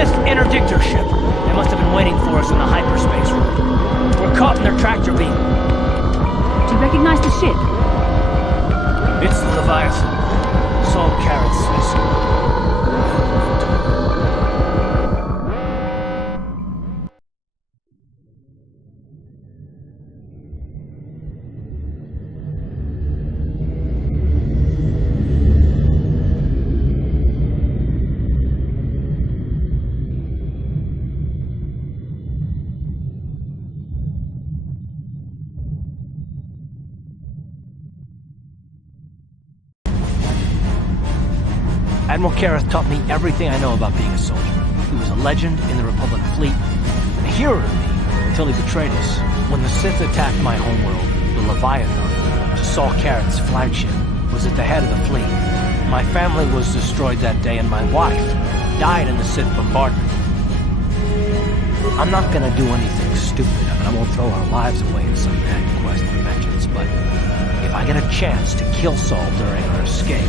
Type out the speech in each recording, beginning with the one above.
Sith interdictor ship. They must have been waiting for us in the hyperspace room. We're caught in their tractor beam. Do you recognize the ship? It's the Leviathan. Saul Carrots vessel. Admiral Kareth taught me everything I know about being a soldier. He was a legend in the Republic fleet, a hero to me until he betrayed us. When the Sith attacked my homeworld, the Leviathan, Saul Carrots' flagship, was at the head of the fleet. My family was destroyed that day, and my wife died in the Sith bombardment. I'm not gonna do anything stupid. I won't throw our lives away in some mad quest for vengeance, but if I get a chance to kill Saul during our escape,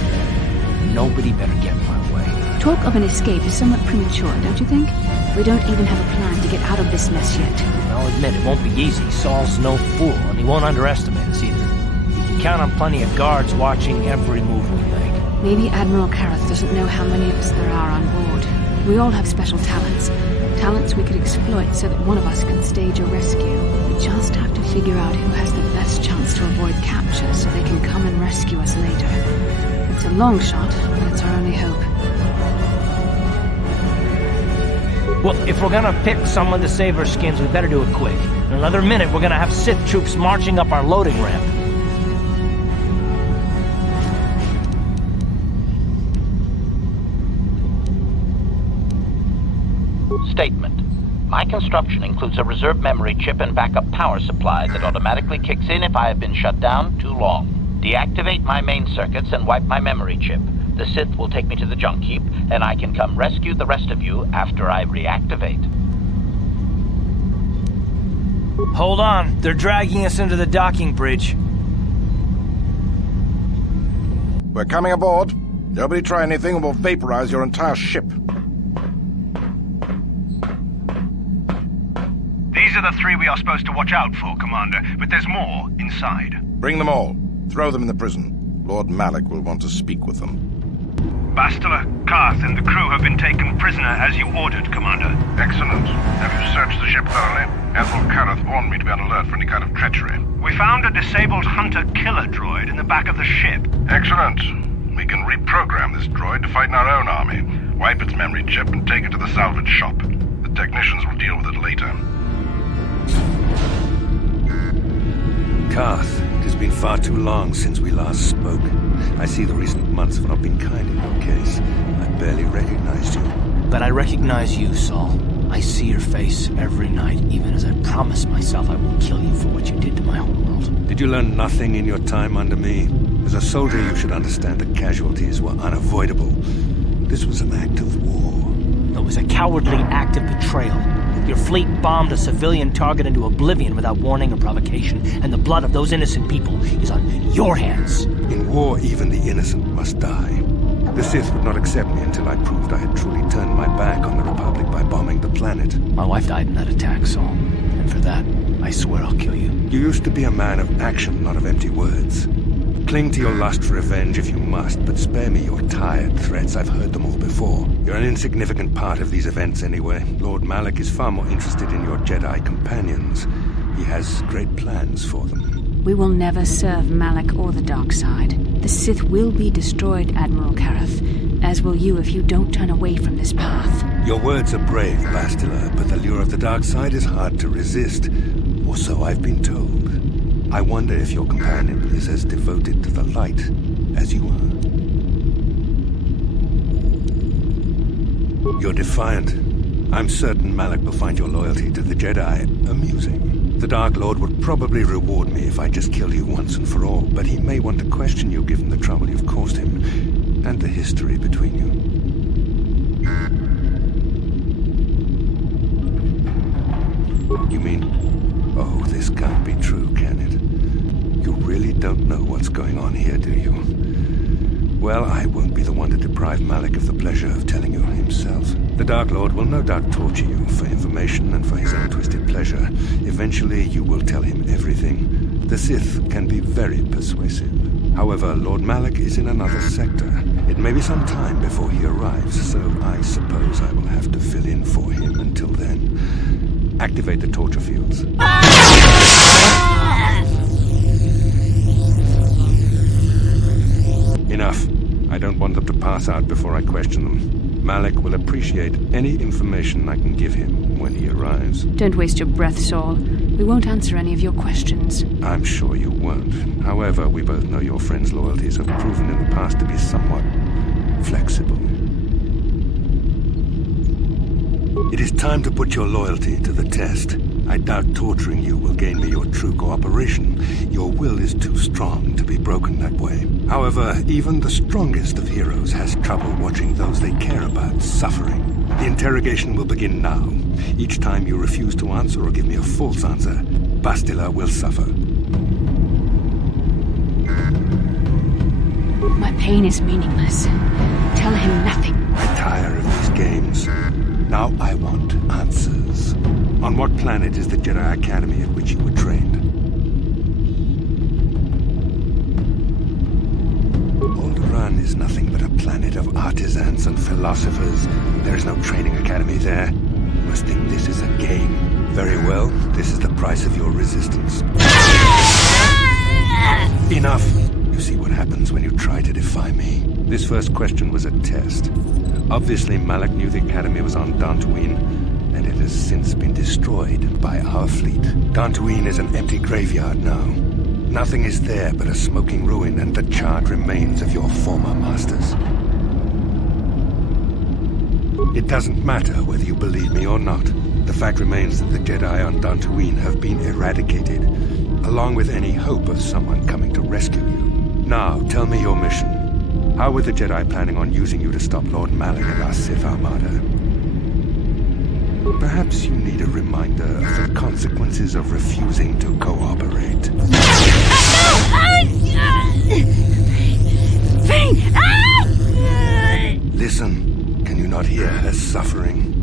nobody better get in my way. Talk of an escape is somewhat premature, don't you think? We don't even have a plan to get out of this mess yet. I'll admit, it won't be easy. Saul's no fool, and he won't underestimate us either. You can count on plenty of guards watching every move we make. Maybe Admiral Kareth doesn't know how many of us there are on board. We all have special talents. Talents we could exploit so that one of us can stage a rescue. We just have to figure out who has the best chance to avoid capture so they can come and rescue us later. It's a long shot, but it's our only hope. Well, if we're gonna pick someone to save our skins, we better do it quick. In another minute, we're gonna have Sith troops marching up our loading ramp. Statement. My construction includes a reserve memory chip and backup power supply that automatically kicks in if I have been shut down too long. Deactivate my main circuits and wipe my memory chip. The Sith will take me to the junk heap, and I can come rescue the rest of you after I reactivate. Hold on, they're dragging us into the docking bridge. We're coming aboard. Nobody try anything or we'll vaporize your entire ship. These are the three we are supposed to watch out for, Commander, but there's more inside. Bring them all. Throw them in the prison. Lord Malak will want to speak with them. Bastila, Karth, and the crew have been taken prisoner as you ordered, Commander. Excellent. Have you searched the ship thoroughly? Admiral Kareth warned me to be on alert for any kind of treachery. We found a disabled hunter-killer droid in the back of the ship. Excellent. We can reprogram this droid to fight in our own army, wipe its memory chip, and take it to the salvage shop. The technicians will deal with it later. Karth, it has been far too long since we last spoke. I see the recent months have not been kind in your case. I barely recognized you. But I recognize you, Saul. I see your face every night, even as I promise myself I will kill you for what you did to my homeworld. Did you learn nothing in your time under me? As a soldier, you should understand that casualties were unavoidable. This was an act of war. It was a cowardly act of betrayal. Your fleet bombed a civilian target into oblivion without warning or provocation, and the blood of those innocent people is on your hands. In war, even the innocent must die. The Sith would not accept me until I proved I had truly turned my back on the Republic by bombing the planet. My wife died in that attack, Saul. And for that, I swear I'll kill you. You used to be a man of action, not of empty words. Cling to your lust for revenge if you must, but spare me your tired threats. I've heard them all before. You're an insignificant part of these events anyway. Lord Malak is far more interested in your Jedi companions. He has great plans for them. We will never serve Malak or the dark side. The Sith will be destroyed, Admiral Kareth, as will you if you don't turn away from this path. Your words are brave, Bastila, but the lure of the dark side is hard to resist. Or so I've been told. I wonder if your companion is as devoted to the light as you are. You're defiant. I'm certain Malak will find your loyalty to the Jedi amusing. The Dark Lord would probably reward me if I just kill you once and for all, but he may want to question you given the trouble you've caused him, and the history between you. You mean... Oh, this can't be true, can it? You really don't know what's going on here, do you? Well, I won't be the one to deprive Malik of the pleasure of telling you himself. The Dark Lord will no doubt torture you for information and for his own twisted pleasure. Eventually, you will tell him everything. The Sith can be very persuasive. However, Lord Malik is in another sector. It may be some time before he arrives, so I suppose I will have to fill in for him until then. Activate the torture fields. Enough. I don't want them to pass out before I question them. Malik will appreciate any information I can give him when he arrives. Don't waste your breath, Saul. We won't answer any of your questions. I'm sure you won't. However, we both know your friend's loyalties have proven in the past to be somewhat flexible. It is time to put your loyalty to the test. I doubt torturing you will gain me your true cooperation. Your will is too strong to be broken that way. However, even the strongest of heroes has trouble watching those they care about suffering. The interrogation will begin now. Each time you refuse to answer or give me a false answer, Bastila will suffer. My pain is meaningless. Tell him nothing. I tire of these games. Now I want answers. On what planet is the Jedi Academy at which you were trained? Alderaan is nothing but a planet of artisans and philosophers. There is no training academy there. You must think this is a game. Very well, this is the price of your resistance. Enough! You see what happens when you try to defy me. This first question was a test. Obviously, Malik knew the Academy was on Dantooine, and it has since been destroyed by our fleet. Dantooine is an empty graveyard now. Nothing is there but a smoking ruin and the charred remains of your former masters. It doesn't matter whether you believe me or not. The fact remains that the Jedi on Dantooine have been eradicated, along with any hope of someone coming to rescue you. Now, tell me your mission. How were the Jedi planning on using you to stop Lord Malik and our Sith Armada? Perhaps you need a reminder of the consequences of refusing to cooperate. Listen, can you not hear her suffering?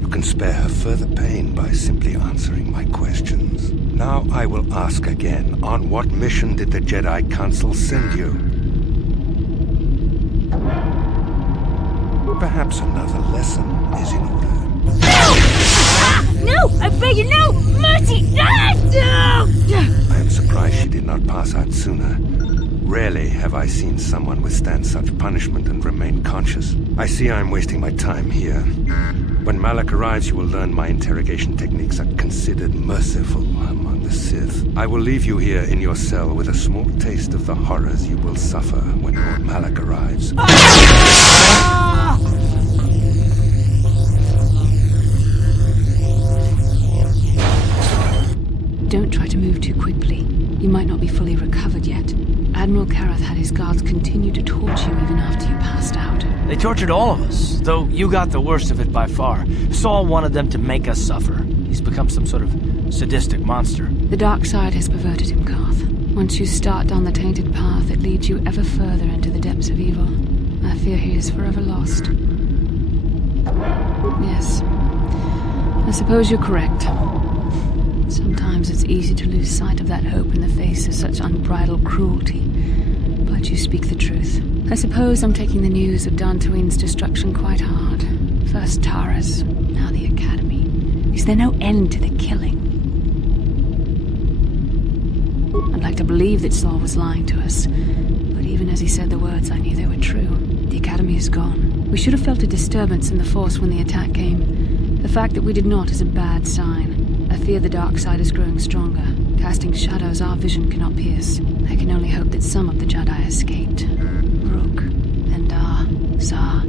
You can spare her further pain by simply answering my questions. Now I will ask again, on what mission did the Jedi Council send you? Perhaps another lesson is in order. No! I beg you, no! Mercy! No! I am surprised she did not pass out sooner. Rarely have I seen someone withstand such punishment and remain conscious. I see I am wasting my time here. When Malik arrives, you will learn my interrogation techniques are considered merciful among the Sith. I will leave you here in your cell with a small taste of the horrors you will suffer when Lord Malik arrives. Don't try to move too quickly. You might not be fully recovered yet. Admiral Karath had his guards continue to torture you even after you passed out. They tortured all of us, though you got the worst of it by far. Saul wanted them to make us suffer. He's become some sort of sadistic monster. The dark side has perverted him, Karth. Once you start down the tainted path, it leads you ever further into the depths of evil. I fear he is forever lost. Yes. I suppose you're correct. Sometimes it's easy to lose sight of that hope in the face of such unbridled cruelty. But you speak the truth. I suppose I'm taking the news of Dantooine's destruction quite hard. First Taras, now the Academy. Is there no end to the killing? I'd like to believe that Saul was lying to us. But even as he said the words, I knew they were true. The Academy is gone. We should have felt a disturbance in the Force when the attack came. The fact that we did not is a bad sign. I fear the dark side is growing stronger, casting shadows our vision cannot pierce. I can only hope that some of the Jedi escaped. Rook, Endar, Zar.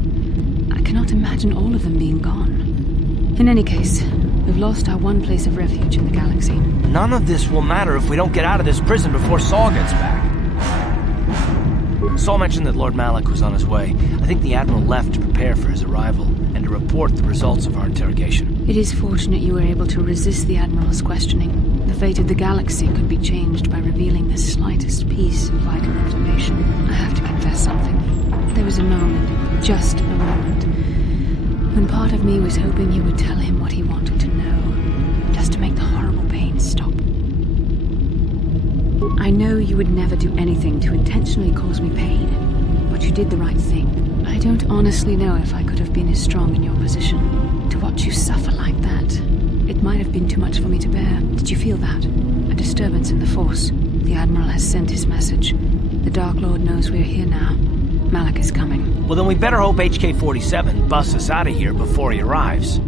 I cannot imagine all of them being gone. In any case, we've lost our one place of refuge in the galaxy. None of this will matter if we don't get out of this prison before Saul gets back. Saul mentioned that Lord Malik was on his way. I think the Admiral left to prepare for his arrival. and to report the results of our interrogation. It is fortunate you were able to resist the Admiral's questioning. The fate of the galaxy could be changed by revealing the slightest piece of vital information. I have to confess something. There was a moment, just a moment, when part of me was hoping you would tell him what he wanted to know, just to make the horrible pain stop. I know you would never do anything to intentionally cause me pain, but you did the right thing. I don't honestly know if I could have been as strong in your position. To watch you suffer like that, it might have been too much for me to bear. Did you feel that? A disturbance in the Force. The Admiral has sent his message. The Dark Lord knows we're here now. Malak is coming. Well, then we better hope HK-47 busts us out of here before he arrives.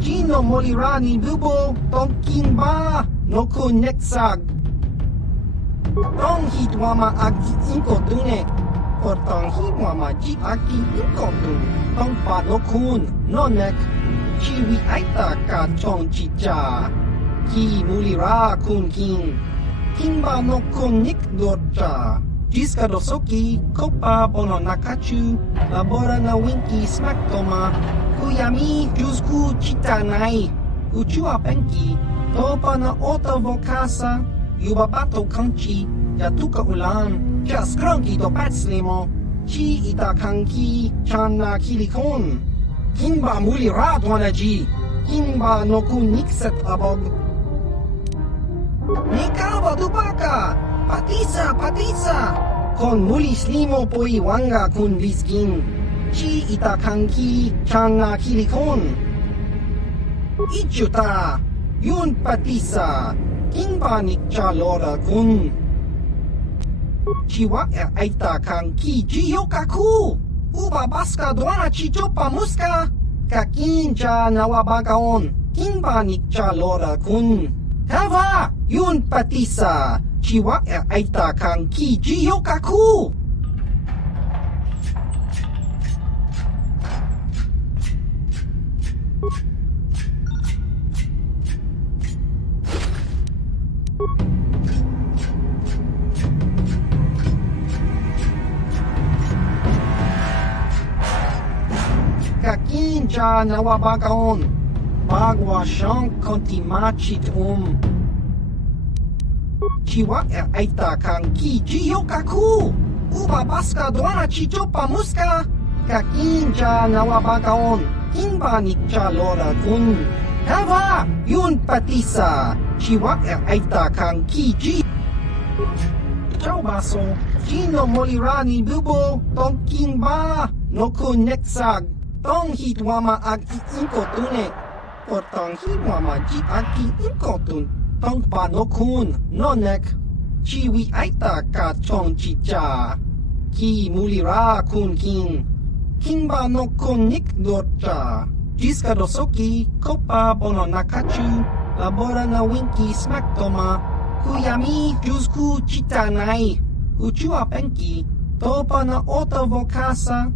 Gino Molirani Bubo Tonkin Ba Noku Netsag Tong Hitwama Agi Inko Dune Portong Hitwama Jit Aki Inko Dun Tong Pa Nokun Nonek Chiwi Aita Ka Chong Chicha Ki Mulira Kun King Kimba Nokun Nik Dorja Jiska Dosoki Kopa Bono Nakachu Labora na Winki Smack Toma Kuyami Juzku Chitanai Uchua Penki Topa na Ota Vokasa Yubabato Kanchi Yatuka Ulan Jas Kranki Do Patslimo Chi Ita Kanki Chana Kilikon Kimba Muli Radwanaji Kimba Noku Nikset Abog Nikawa Dubaka Patisa Kon Muli Slimo Poi Wanga Kun Viskin Chi Ita Kanki Chana Kilikon Ichuta Yun Patisa Kimba Nikcha Lora Kun Chiwa Aita Kanki Jiyokaku Uba Baska Dwana Chichopa Muska Kakincha Nawabagaon Kimba Nikcha Lora Kun Hava Yun Patisa Chiwa Aita Kanki Jiyokaku Kakincha Nawabagaon bagwa shang konti machit Chiwak aita kang ki jiyokaku. Uba baska doana chichopa muska. Kakinja nawabagaon. Inba nikcha lora kun. Hava yun patisa. Chiwak aita kang ki ji. Ciao baso. Gino molirani bubo. Tonking ba. Nokun netsag. Tong hitwama ag inko tune. Potong hitwama ji aki inko tun. Tong pa nokun nonek. Chiwi aita ka chong chicha. Ki mulira kun king. Kimba nokun nik dorcha. Jiska dosoki. Kopa bono nakachu. Labora na winki smaktoma. Kuyami jusku chitanai. Uchua penki. Topa na ota vokasa.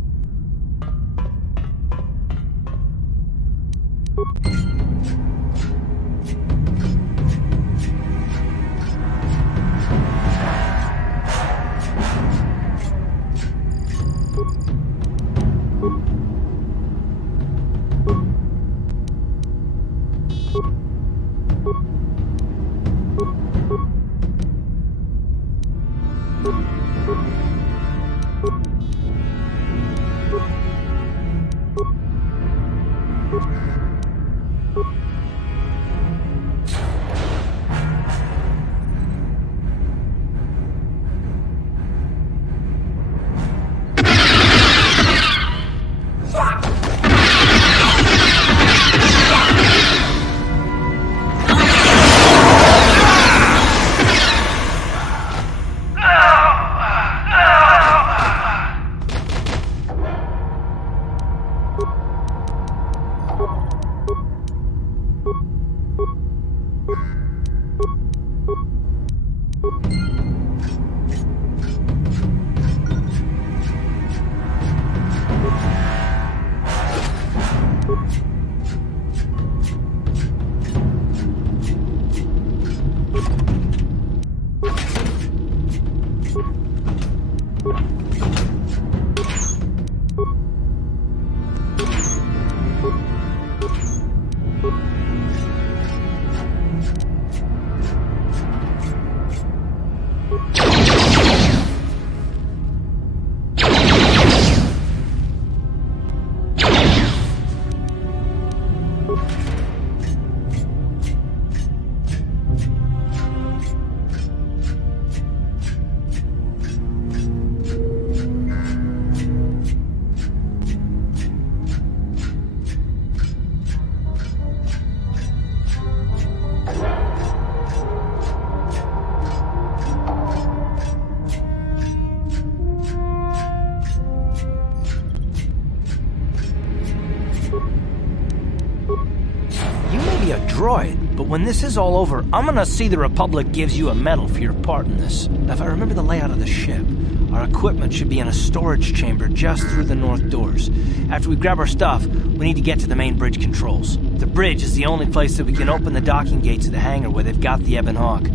Droid, but when this is all over, I'm gonna see the Republic gives you a medal for your part in this. If I remember the layout of the ship, our equipment should be in a storage chamber just through the north doors. After we grab our stuff, we need to get to the main bridge controls. The bridge is the only place that we can open the docking gates of the hangar where they've got the Ebon Hawk.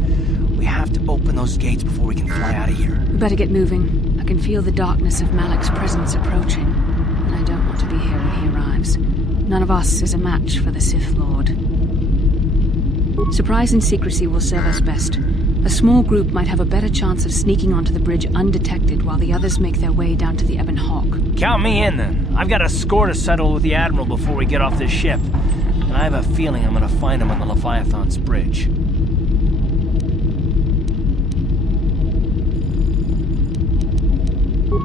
We have to open those gates before we can fly out of here. We better get moving. I can feel the darkness of Malak's presence approaching, and I don't want to be here when he arrives. None of us is a match for the Sith Lord. Surprise and secrecy will serve us best. A small group might have a better chance of sneaking onto the bridge undetected while the others make their way down to the Ebon Hawk. Count me in, then. I've got a score to settle with the Admiral before we get off this ship. And I have a feeling I'm gonna find him on the Leviathan's bridge.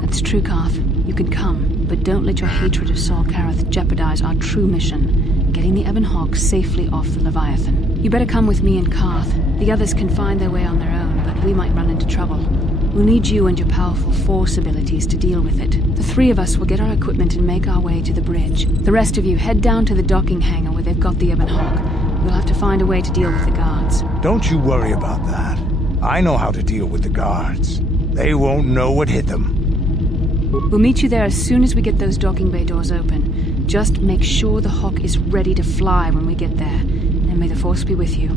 That's true, Karth. You can come, but don't let your hatred of Sol Karath jeopardize our true mission, getting the Ebon Hawk safely off the Leviathan. You better come with me and Karth. The others can find their way on their own, but we might run into trouble. We'll need you and your powerful Force abilities to deal with it. The three of us will get our equipment and make our way to the bridge. The rest of you head down to the docking hangar where they've got the Ebon Hawk. We'll have to find a way to deal with the guards. Don't you worry about that. I know how to deal with the guards. They won't know what hit them. We'll meet you there as soon as we get those docking bay doors open. Just make sure the Hawk is ready to fly when we get there. And may the Force be with you.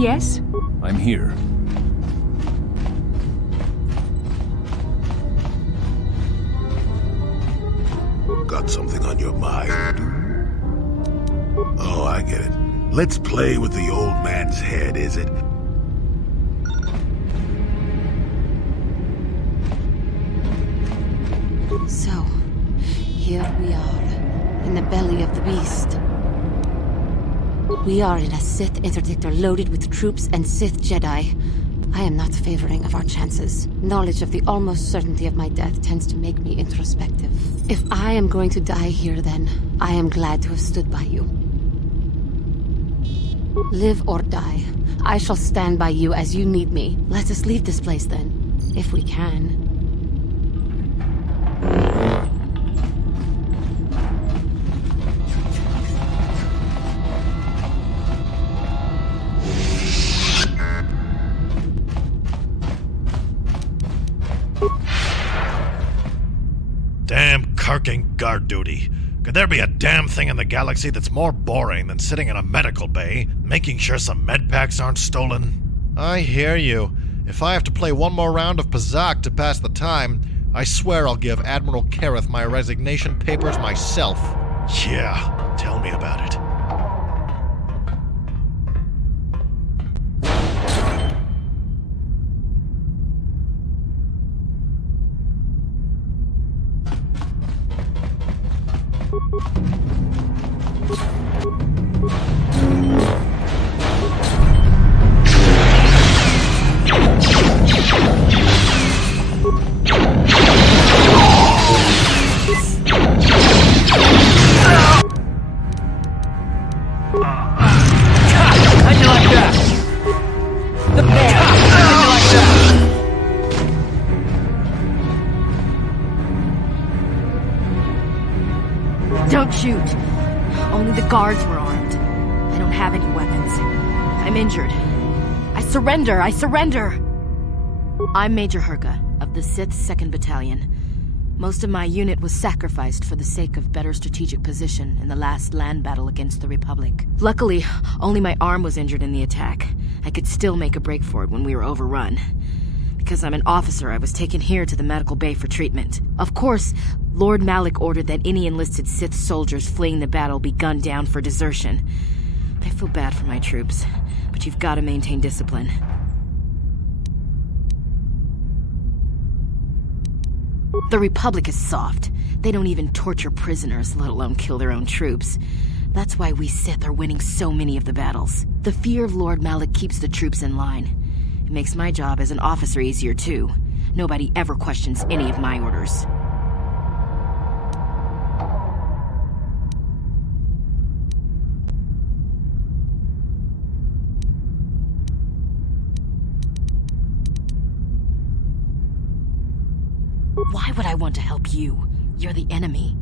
Yes? I'm here. Got something on your mind? Oh, I get it. Let's play with the old man's head, is it? So, here we are, in the belly of the beast. We are in a Sith interdictor loaded with troops and Sith Jedi. I am not favoring of our chances. Knowledge of the almost certainty of my death tends to make me introspective. If I am going to die here, then I am glad to have stood by you. Live or die, I shall stand by you as you need me. Let us leave this place then, if we can. Damn carking guard duty. Could there be a damn thing in the galaxy that's more boring than sitting in a medical bay, making sure some med packs aren't stolen? I hear you. If I have to play one more round of Pazak to pass the time, I swear I'll give Admiral Kareth my resignation papers myself. Yeah, tell me about it. Don't shoot. Only the guards were armed. I don't have any weapons. I'm injured. I surrender! I surrender! I'm Major Herka, of the 6th 2nd Battalion. Most of my unit was sacrificed for the sake of better strategic position in the last land battle against the Republic. Luckily, only my arm was injured in the attack. I could still make a break for it when we were overrun. Because I'm an officer, I was taken here to the medical bay for treatment. Of course, Lord Malak ordered that any enlisted Sith soldiers fleeing the battle be gunned down for desertion. I feel bad for my troops, but you've got to maintain discipline. The Republic is soft. They don't even torture prisoners, let alone kill their own troops. That's why we Sith are winning so many of the battles. The fear of Lord Malak keeps the troops in line. It makes my job as an officer easier, too. Nobody ever questions any of my orders. Why would I want to help you? You're the enemy.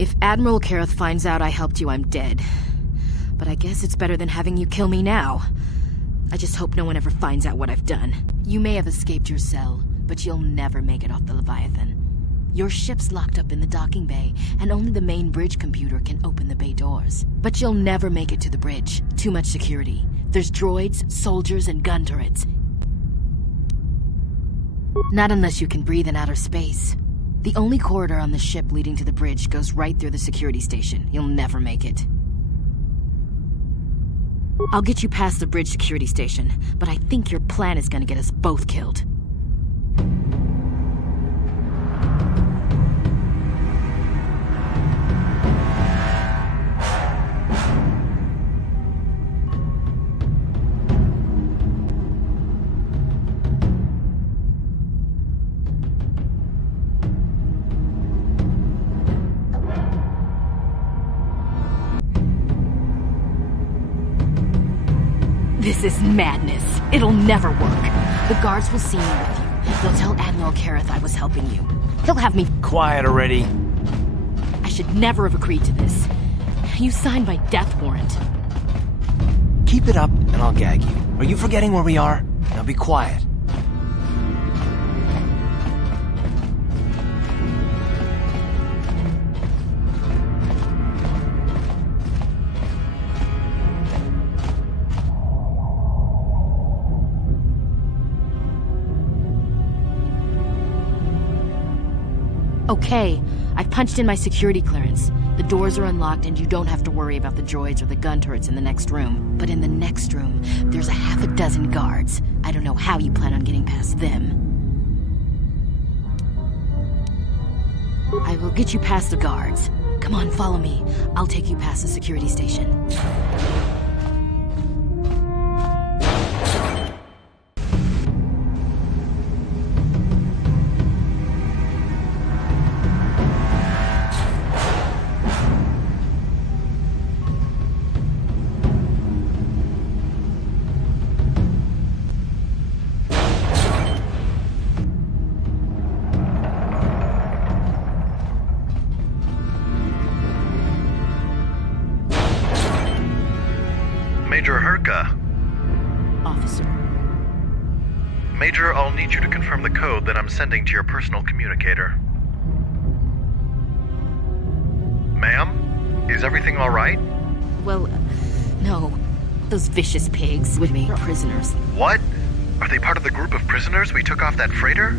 If Admiral Kareth finds out I helped you, I'm dead. But I guess it's better than having you kill me now. I just hope no one ever finds out what I've done. You may have escaped your cell, but you'll never make it off the Leviathan. Your ship's locked up in the docking bay, and only the main bridge computer can open the bay doors. But you'll never make it to the bridge. Too much security. There's droids, soldiers, and gun turrets. Not unless you can breathe in outer space. The only corridor on the ship leading to the bridge goes right through the security station. You'll never make it. I'll get you past the bridge security station, but I think your plan is gonna get us both killed. This is madness. It'll never work. The guards will see me with you. They'll tell Admiral Kareth I was helping you. He'll have me— Quiet already. I should never have agreed to this. You signed my death warrant. Keep it up, and I'll gag you. Are you forgetting where we are? Now be quiet. Okay, I've punched in my security clearance. The doors are unlocked and you don't have to worry about the droids or the gun turrets in the next room. But in the next room, there's a half a dozen guards. I don't know how you plan on getting past them. I will get you past the guards. Come on, follow me. I'll take you past the security station. Major Herka. Officer. Major, I'll need you to confirm the code that I'm sending to your personal communicator. Ma'am? Is everything all right? Well, no. Those vicious pigs with me are prisoners. What? Are they part of the group of prisoners we took off that freighter?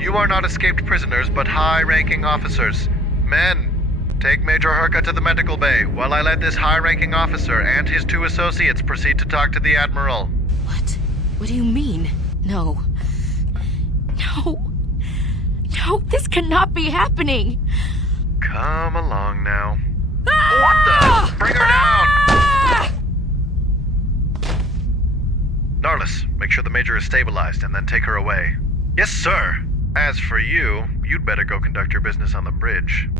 You are not escaped prisoners, but high-ranking officers. Men, take Major Herka to the medical bay, while I let this high-ranking officer and his 2 associates proceed to talk to the Admiral. What? What do you mean? No. No. No, this cannot be happening! Come along now. Ah! What the? Bring her down! Narlis, make sure the Major is stabilized, and then take her away. Yes, sir! As for you, you'd better go conduct your business on the bridge.